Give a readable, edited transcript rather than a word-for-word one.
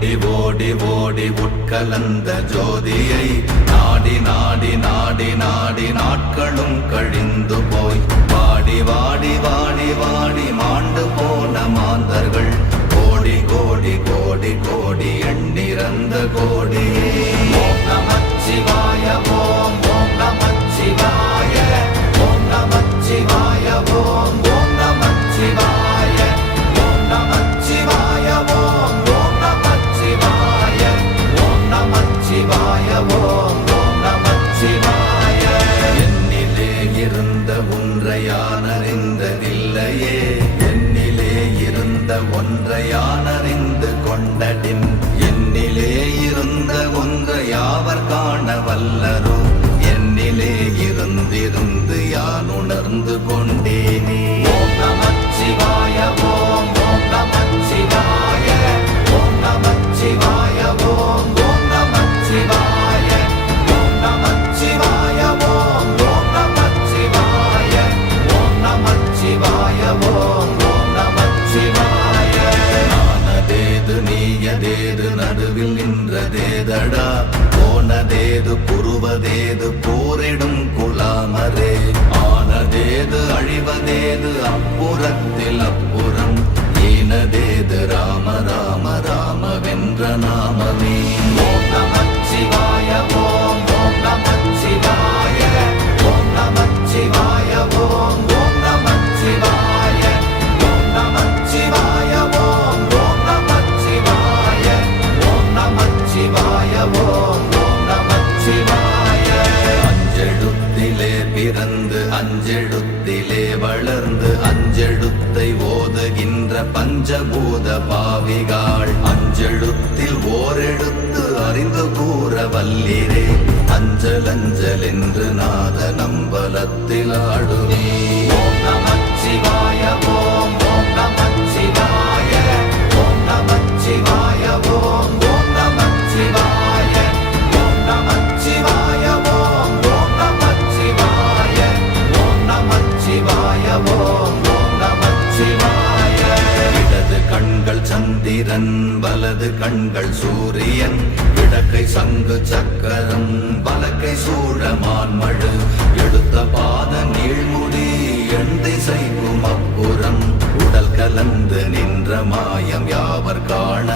ஓடி ஓடி ஓடி உட்கலந்த ஜோதியை நாடி நாடி நாடி நாடி நாட்களும் கழிந்து போய் வாடி வாடி வாடி வாடி மாண்டு போன மாந்தர்கள் கோடி கோடி கோடி கோடி எண்ணிறந்த கோடி. ஓம் நமச்சிவாய ஓம் ஓம் நமச்சிவாய ஓம் நமச்சிவாய ஓம் ஓம் நமச்சிவாய ஓம் நமச்சிவாய ஓம் ஓம் நமச்சிவாய ஓம் நமச்சிவாய ஓம் ஓம் நமச்சிவாய. என்னிலே இருந்த ஒன்றை யான் அறிந்ததில்லையே, என்னிலே இருந்த ஒன்றை யான் அறிந்து கொண்டடின், என்னிலே இருந்த ஒன்றை யாவர் காண வல்லரோ, என்னிலே இருந்திருந்து யான் உணர்ந்து கொண்டேனே. ஓம் நமச்சிவாய ஓம் ஓம் நமச்சிவாய ஓம் நமச்சிவாய ஓம் ஓம் நமச்சிவாய ஓம் நமச்சிவாய ஓம் ஓம் நமச்சிவாய ஓம் நமச்சிவாய ஓம் ஓம் நமச்சிவாய. நானதேது நீயதேது நடுவில் நின்றதேதடா, போனதேது புருவதேது போரிடும் குலாமரே, ஆனதேது அழிவதேது அப்புறத்தில் அப்புறம், ஈனதேது ராம ராம ராம வென்ற நாமமே. ஓம் நமச்சிவாய ஓம் ஓம் நமச்சிவாய ஓம் நமச்சிவாய ஓம் ஓம் நமச்சிவாய ஓம் நமச்சிவாய ஓம் ஓம் நமச்சிவாய ஓம் நமச்சிவாய ஓம் ஓம் நமச்சிவாய. அஞ்செழுத்திலே பிறந்து அஞ்செழுத்திலே வளர்ந்து அஞ்செழுத்தை ஓதுகின்ற பஞ்சபூத பாவிகாள், அஞ்செழுத்தில் ஓரெழுத்து அறிந்து கூற வல்லிரே, அஞ்சல் அஞ்சல் என்று நாத நம்பலத்தில் ஆடுவே. ஓம் நமச்சிவாய ஓம் ஓம் நமச்சிவாய ஓம் நமச்சிவாய ஓம் ஓம் நமச்சிவாய ஓம் நமச்சிவாய ஓம் ஓம் நமச்சிவாய ஓம் நமச்சிவாய ஓம் ஓம் நமச்சிவாய. இடது கண்கள் சந்திரன் வலது கண்கள் சூரியன், இடக்கை சங்கு சக்கரம் வலக்கை சூழமான்மழு, எடுத்த பாத நீழ்முடி எண் திசைக்கும் அப்புறம், உடல் கலந்து நின்ற மாயம் யாவர் காண